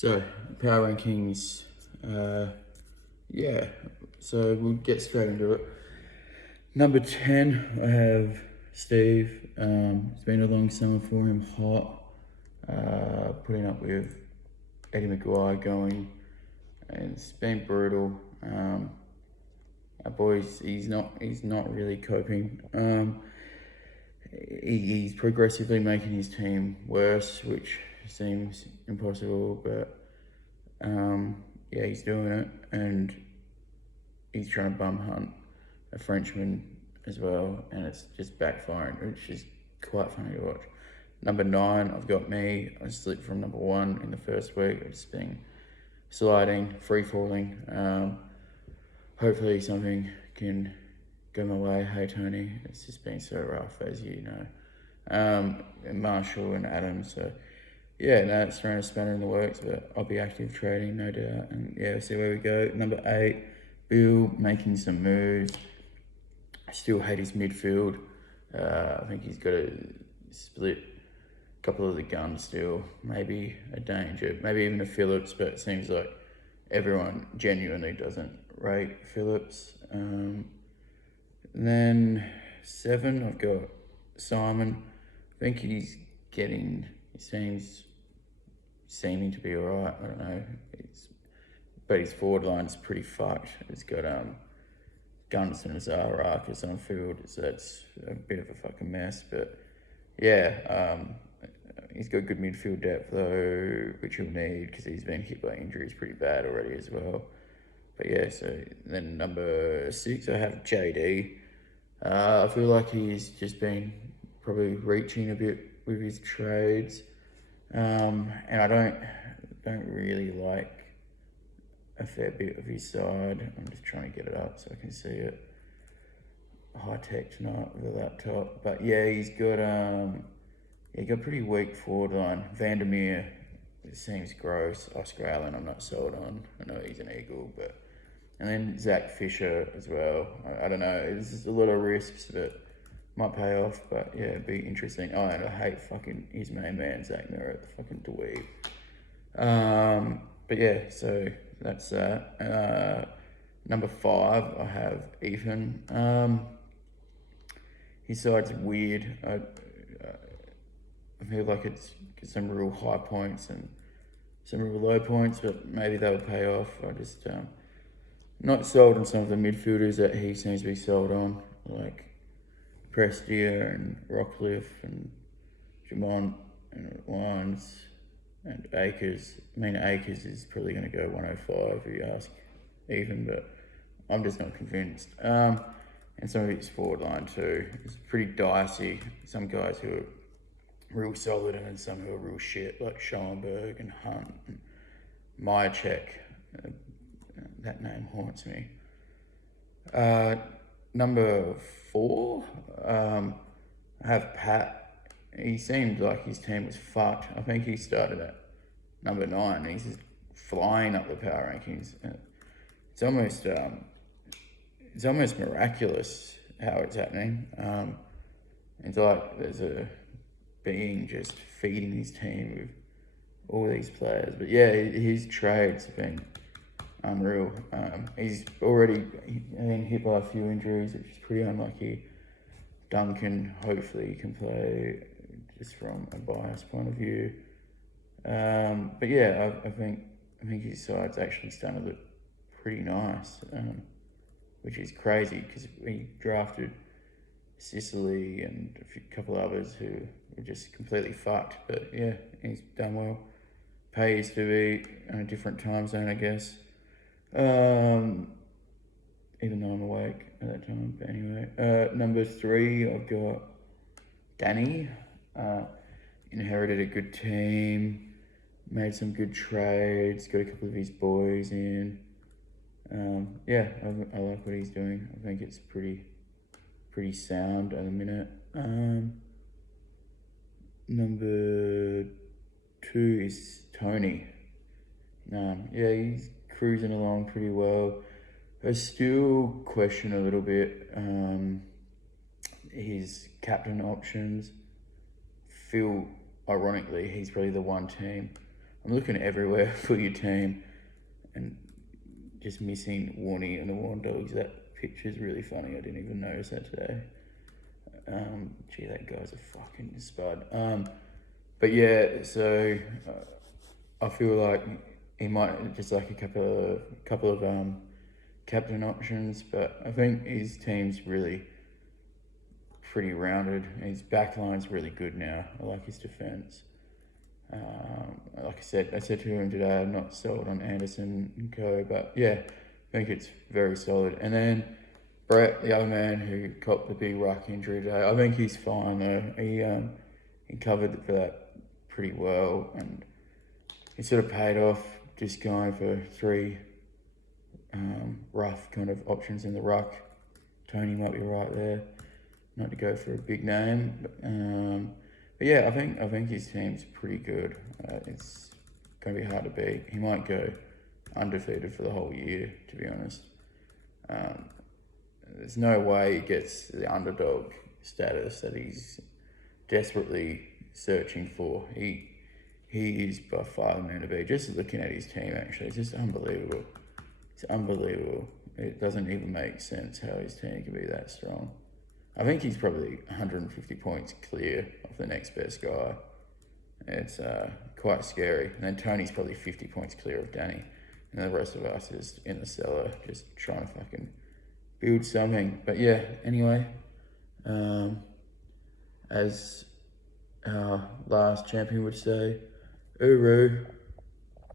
So, power rankings, yeah, so we'll get straight into it. Number 10, I have Steve. It's been a long summer for him, hot, putting up with Eddie Maguire going, and it's been brutal. Our boys, he's not really coping. He's progressively making his team worse, which seems impossible, but yeah, he's doing it, and he's trying to bum hunt a Frenchman as well, and it's just backfiring, which is quite funny to watch. Number 9, I've got me. I slipped from number 1 in the first week. It's been sliding, free falling. Hopefully something can go my way. Hey Tony, it's just been so rough, as you know. And Marshall and Adams, so yeah, no, it's throwing a spanner in the works, but I'll be active trading, no doubt. And yeah, we'll see where we go. Number 8, Bill making some moves. I still hate his midfield. I think he's got to split a couple of the guns still. Maybe a Danger, maybe even a Phillips, but it seems like everyone genuinely doesn't rate Phillips. And then 7, I've got Simon. I think he seeming to be alright. I don't know. But his forward line's pretty fucked. It's got Gunston and Zaharakis on field, so that's a bit of a fucking mess. But yeah, he's got good midfield depth though, which he'll need because he's been hit by injuries pretty bad already as well. But yeah, so then number 6, I have JD. I feel like he's just been probably reaching a bit with his trades, and I don't really like a fair bit of his side. I'm just trying to get it up so I can see it. High tech tonight with a laptop, but yeah, he got pretty weak forward line. Vandermeer, it seems gross. Oscar Allen, I'm not sold on. I know he's an Eagle, but and then Zach Fisher as well. I don't know. This is a lot of risks, but might pay off. But yeah, it'd be interesting. Oh, and I hate fucking his main man, Zach Merritt, the fucking dweeb. But yeah, so that's that. Number 5, I have Ethan. His side's weird. I feel like it's some real high points and some real low points, but maybe they'll pay off. I just not sold on some of the midfielders that he seems to be sold on, like Prestia and Rockcliffe and Jamont and Lyons and Akers. I mean, Akers is probably going to go 105 if you ask even, but I'm just not convinced. And some of his forward line too is pretty dicey. Some guys who are real solid and then some who are real shit, like Schoenberg and Hunt and Myercheck. That name haunts me. Number 4, I have Pat. He seemed like his team was fucked. I think he started at number 9 and he's just flying up the power rankings. It's almost miraculous how it's happening. It's like there's a being just feeding his team with all these players. But yeah, his trades have been unreal. He's already been hit by a few injuries, which is pretty unlucky. Duncan hopefully can play just from a biased point of view. But yeah, I think his side's actually starting to look pretty nice, which is crazy because we drafted Sicily and a couple others who were just completely fucked. But yeah, he's done well. Pays to be on a different time zone, I guess. Even though I'm awake at that time. But anyway, number 3, I've got Danny. Inherited a good team, made some good trades, got a couple of his boys in. Yeah, I like what he's doing. I think it's pretty sound at the minute. Number 2 is Tony. Yeah, he's cruising along pretty well. I still question a little bit his captain options. Feel ironically he's probably the one team I'm looking everywhere for your team and just missing Warnie and the Warn Dogs. That picture's really funny. I didn't even notice that today. Gee, that guy's a fucking spud. But yeah, so I feel like he might just like a couple of captain options, but I think his team's really pretty rounded. His backline's really good now. I like his defense. Like I said to him today, I'm not sold on Anderson and co, but yeah, I think it's very solid. And then Brett, the other man who copped the big ruck injury today, I think he's fine though. He covered for that pretty well, and it sort of paid off just going for three rough kind of options in the ruck. Tony might be right there, not to go for a big name, but yeah, I think his team's pretty good. It's going to be hard to beat. He might go undefeated for the whole year, to be honest. There's no way he gets the underdog status that he's desperately searching for. He is by far the man to beat. Just looking at his team, actually, it's just unbelievable. It's unbelievable. It doesn't even make sense how his team can be that strong. I think he's probably 150 points clear of the next best guy. It's quite scary. And then Tony's probably 50 points clear of Danny. And the rest of us is in the cellar just trying to fucking build something. But yeah, anyway, as our last champion would say, Uru.